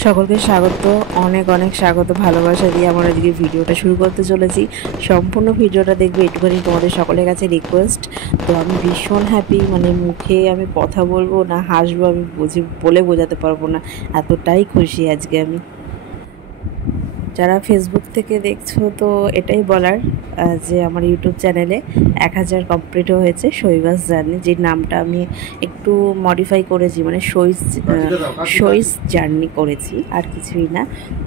সকলকে স্বাগত, অনেক অনেক স্বাগত, ভালোবাসা দিয়ে আমরা আজকে ভিডিওটা শুরু করতে চলেছি। সম্পূর্ণ ভিডিওটা দেখবে, একটুখানি তোমাদের সকলের কাছে রিকোয়েস্ট। তো আমি ভীষণ হ্যাপি, মানে মুখে আমি কথা বলবো না হাসবো আমি বলে বোঝাতে পারবো না, এতটাই খুশি আজকে আমি। যারা ফেসবুক থেকে দেখছো তো এটাই বলার যে আমার ইউটিউব চ্যানেলে 1000 কমপ্লিট হয়েছে শৈবাস জার্নি, যে নামটা আমি একটু মডিফাই করেছি, মানে সইস জার্নি করেছি, আর কিছুই না।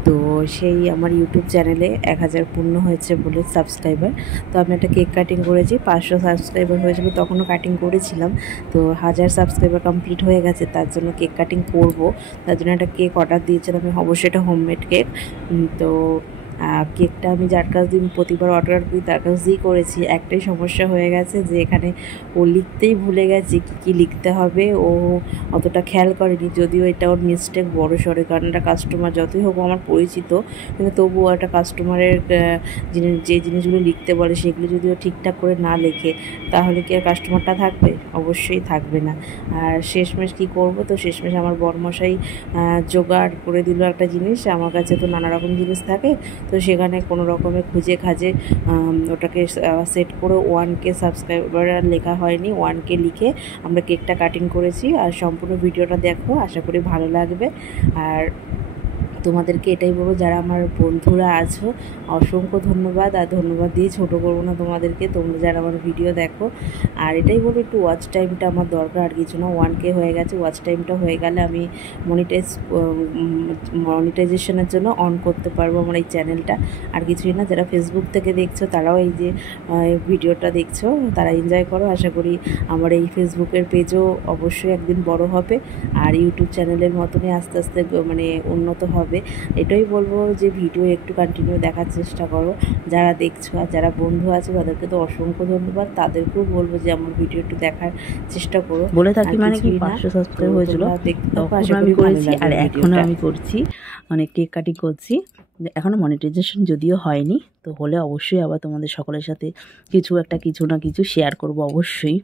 তো সেই আমার ইউটিউব চ্যানেলে 1000 পূর্ণ হয়েছে বলে সাবস্ক্রাইবার। তো আমি একটা কেক কাটিং করেছি, 500 সাবস্ক্রাইবার হয়েছিল তখনও কাটিং করেছিলাম। তো 1000 সাবস্ক্রাইবার কমপ্লিট হয়ে গেছে, তার জন্য কেক কাটিং করব, তার জন্য একটা কেক অর্ডার দিয়েছিলাম আমি, অবশ্যই এটা হোমমেড কেক। তো কেকটা আমি যার কাছ দিয়ে প্রতিবার অর্ডার দিই তার কাছ দিয়েই করেছি। একটাই সমস্যা হয়ে গেছে যে এখানে ও লিখতেই ভুলে গেছে কী লিখতে হবে, ও অতটা খেয়াল করেনি, যদিও এটা ওর মিস্টেক বড় সড়ো, কারণ একটা কাস্টমার যতই হোক আমার পরিচিত, কিন্তু তবুও একটা কাস্টমারের যে জিনিসগুলো লিখতে বলে সেগুলো যদি ও ঠিকঠাক করে না লেখে তাহলে কি আর কাস্টমারটা থাকবে? অবশ্যই থাকবে না। আর শেষমেশ কী করব, তো শেষমেশ আমার বরমশাই জোগাড় করে দিল একটা জিনিস। আমার কাছে তো নানা রকম জিনিস থাকে, তো সেখানে কোনো রকমে খুঁজে খাজে ওটাকে সেট করে 1K সাবস্ক্রাইবার আর লেখা হয়নি, 1K লিখে আমরা কেকটা কাটিং করেছি। আর সম্পূর্ণ ভিডিওটা দেখো, আশা করি ভালো লাগবে। আর তোমাদেরকে এটাই বলবো, যারা আমার বন্ধুরা আছো অসংখ্য ধন্যবাদ, আর ধন্যবাদ দিয়ে ছোটো করবো না তোমাদেরকে, তোমরা যারা আমার ভিডিও দেখো। আর এটাই বলবো, একটু ওয়াচ টাইমটা আমার দরকার, আর কিছু না। 1K হয়ে গেছে, ওয়াচ টাইমটা হয়ে গেলে আমি মনিটাইজেশনের জন্য অন করতে পারবো আমার এই চ্যানেলটা, আর কিছুই না। যারা ফেসবুক থেকে দেখছো তারাও এই যে ভিডিওটা দেখছো তারা এনজয় করো। আশা করি আমার এই ফেসবুকের পেজও অবশ্যই একদিন বড় হবে, আর ইউটিউব চ্যানেলের মতনই আস্তে আস্তে মানে উন্নত হবে। এটাই বলবো যে ভিডিও একটু কন্টিনিউ দেখার চেষ্টা করো যারা দেখছো, আর যারা বন্ধু আছে তাদেরকে তো অসংখ্য ধন্যবাদ, তাদেরকেও বলবো যে আমার ভিডিও একটু দেখার চেষ্টা করো। বলে থাকি মানে কি 500 সাবস্ক্রাইব হয়েছিল তখন আমি করেছি, আর এখনও আমি করছি, মানে কেক কাটিং করছি। এখনও মনিটাইজেশন যদিও হয়নি, তো হলে অবশ্যই আবার তোমাদের সকলের সাথে কিছু না কিছু শেয়ার করব অবশ্যই।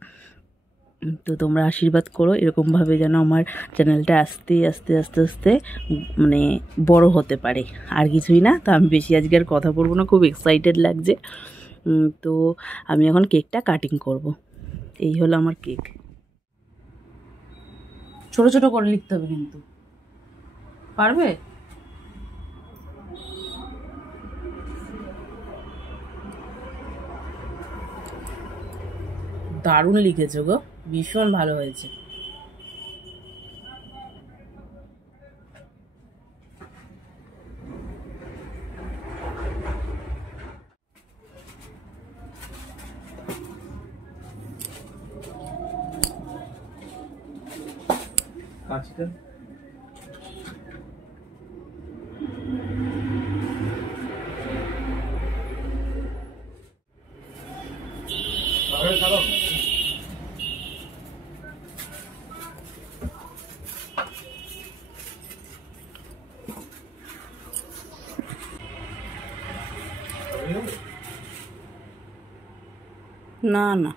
তো তোমরা আশীর্বাদ করো এরকমভাবে, যেন আমার চ্যানেলটা আস্তে আস্তে আস্তে আস্তে মানে বড় হতে পারে, আর কিছুই না। তো আমি বেশি আজকে আর কথা বলবো না, খুব এক্সাইটেড লাগছে। তো আমি এখন কেকটা কাটিং করব। এই হলো আমার কেক। ছোট ছোট করে লিখতে হবে, কিন্তু পারবে? দারুণ লিখেছো গো, ভীষণ ভালো হয়েছে। আচ্ছা, না না,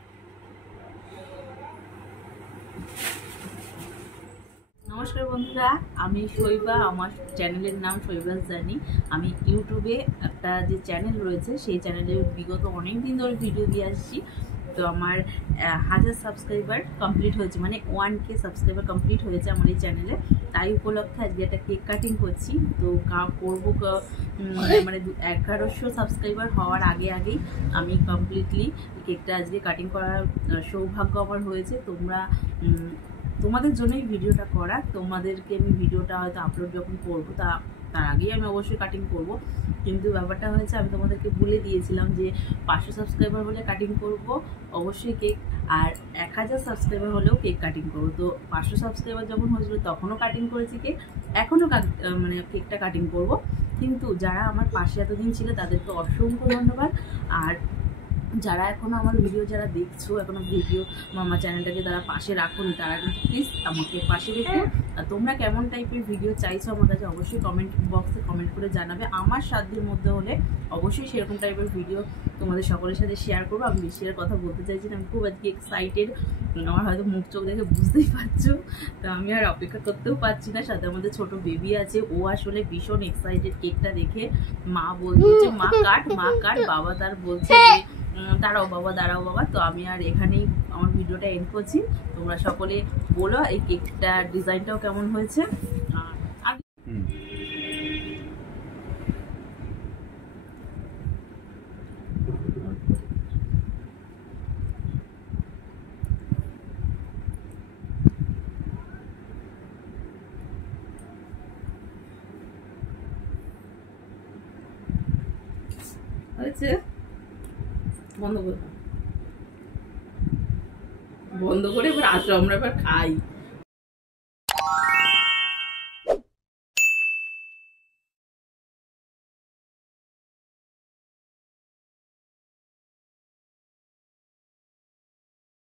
নমস্কার বন্ধুরা, আমি শৈবা, আমার চ্যানেলের নাম শৈবাস জার্নি। আমি ইউটিউবে একটা যে চ্যানেল রয়েছে সেই চ্যানেলে বিগত অনেক দিন ধরে ভিডিও দিয়ে আসছি। তো আমার 1000 সাবস্ক্রাইবার কমপ্লিট হয়েছে, মানে 1K সাবস্ক্রাইবার কমপ্লিট হয়েছে আমার এই চ্যানেলে। তাই উপলক্ষে আজকে একটা কেক কাটিং করছি। তো করবো মানে 1100 সাবস্ক্রাইবার হওয়ার আগেই আমি কমপ্লিটলি কেকটা আজকে কাটিং করার সৌভাগ্য আমার হয়েছে। তোমাদের জন্যই ভিডিওটা করা, তোমাদেরকে আমি ভিডিওটা হয়তো আপলোড যখন করবো তার আগেই আমি অবশ্যই কাটিং করব। কিন্তু ব্যাপারটা হয়েছে, আমি তোমাদেরকে বলে দিয়েছিলাম যে 500 সাবস্ক্রাইবার হলে কাটিং করব অবশ্যই কেক, আর 1000 সাবস্ক্রাইবার হলেও কেক কাটিং করবো। তো 500 সাবস্ক্রাইবার যখন হয়েছিল তখনও কাটিং করেছি কেক, এখনও মানে কেকটা কাটিং করব। কিন্তু যারা আমার পাশে এতদিন ছিল তাদেরকে অসংখ্য ধন্যবাদ। আর যারা এখনও আমার ভিডিও যারা দেখছো, এখনও ভিডিও আমার চ্যানেলটাকে তারা পাশে রাখুন, তারা কিন্তু প্লিজ আমাকে পাশে রেখো। আর তোমরা কেমন টাইপের ভিডিও চাইছো আমার কাছে অবশ্যই কমেন্ট বক্সে কমেন্ট করে জানাবে। আমার সাধ্যের মধ্যে হলে অবশ্যই সেরকম টাইপের ভিডিও তোমাদের সকলের সাথে শেয়ার করবো। আমি বেশি আর কথা বলতে চাইছি না, আমি খুব আজকে এক্সাইটেড, আমার হয়তো মুখ চোখ দেখে বুঝতেই পারছো। তো আমি আর অপেক্ষা করতেও পারছি না। সাথে আমাদের ছোট বেবি আছে, ও আসলে ভীষণ এক্সাইটেড কেকটা দেখে। মা বলছে মা কাট, মা কাট, বাবা তার বলছে দাঁড়াও বাবা, দাঁড়াও বাবা। তো আমি আর এখানেই আমার ভিডিওটা এন্ড করছি। তোমরা সকলে বলো এই কেকটা ডিজাইনটাও কেমন হয়েছে। হয়েছে বন্ধ করে এবার আসো আমরা এবার খাই।